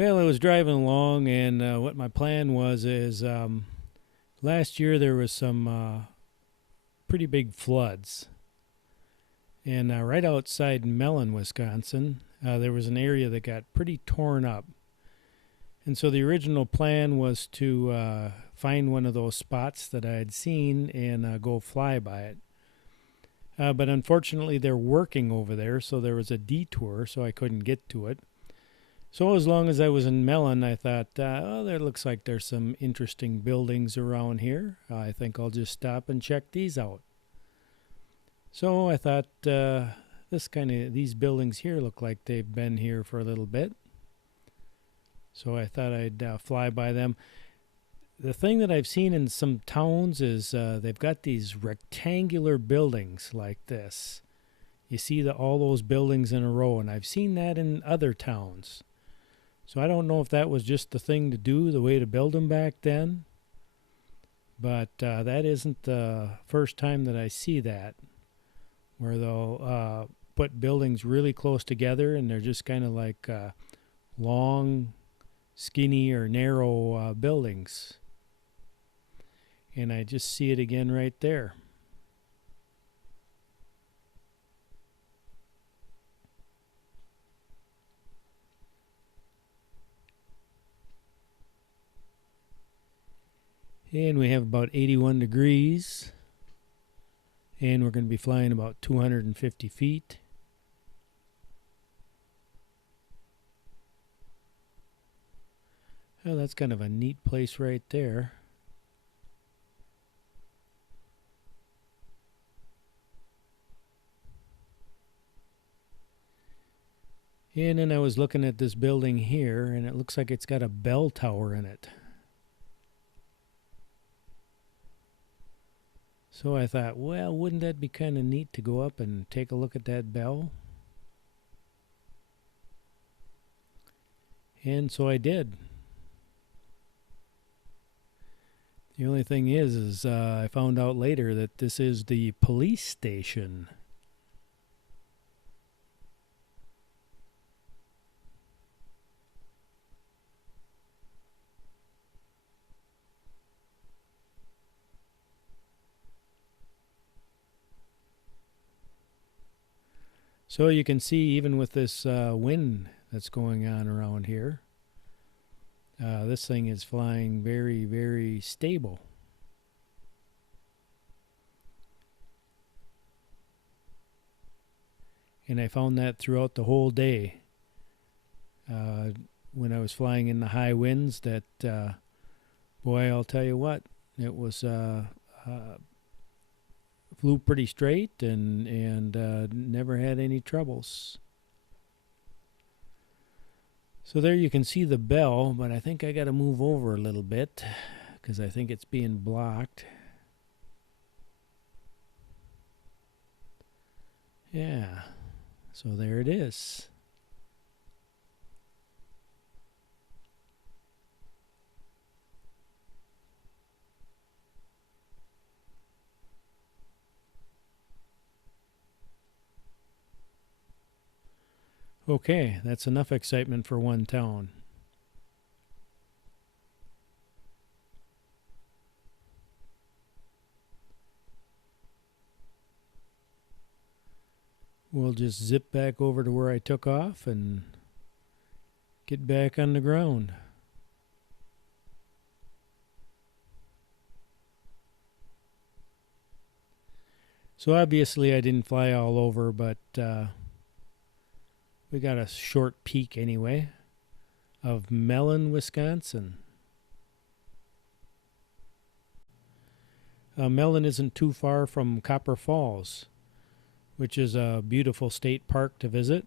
Well, I was driving along, and what my plan was is last year there was some pretty big floods, and right outside Mellen, Wisconsin, there was an area that got pretty torn up. And so the original plan was to find one of those spots that I had seen and go fly by it. But unfortunately, they're working over there, so there was a detour, so I couldn't get to it. So as long as I was in Mellon, I thought, oh, there looks like there's some interesting buildings around here. I think I'll just stop and check these out. So I thought, these buildings here look like they've been here for a little bit. So I thought I'd fly by them. The thing that I've seen in some towns is they've got these rectangular buildings like this. You see all those buildings in a row, and I've seen that in other towns. So I don't know if that was just the thing to do, the way to build them back then. But that isn't the first time that I see that, where they'll put buildings really close together, and they're just kind of like long, skinny, or narrow buildings. And I just see it again right there. And we have about 81 degrees. And we're going to be flying about 250 feet. Oh, that's kind of a neat place right there. And then I was looking at this building here, and it looks like it's got a bell tower in it. So I thought, well, wouldn't that be kind of neat to go up and take a look at that bell? And so I did. The only thing is I found out later that this is the police station. So you can see, even with this wind that's going on around here, this thing is flying very, very stable. And I found that throughout the whole day. When I was flying in the high winds, that, boy, I'll tell you what, it was flew pretty straight and never had any troubles. So there you can see the bell, but I think I got to move over a little bit because I think it's being blocked. Yeah, so there it is. Okay, that's enough excitement for one town. We'll just zip back over to where I took off and get back on the ground. So obviously I didn't fly all over, but we got a short peek anyway of Mellan, Wisconsin. Mellan isn't too far from Copper Falls, which is a beautiful state park to visit.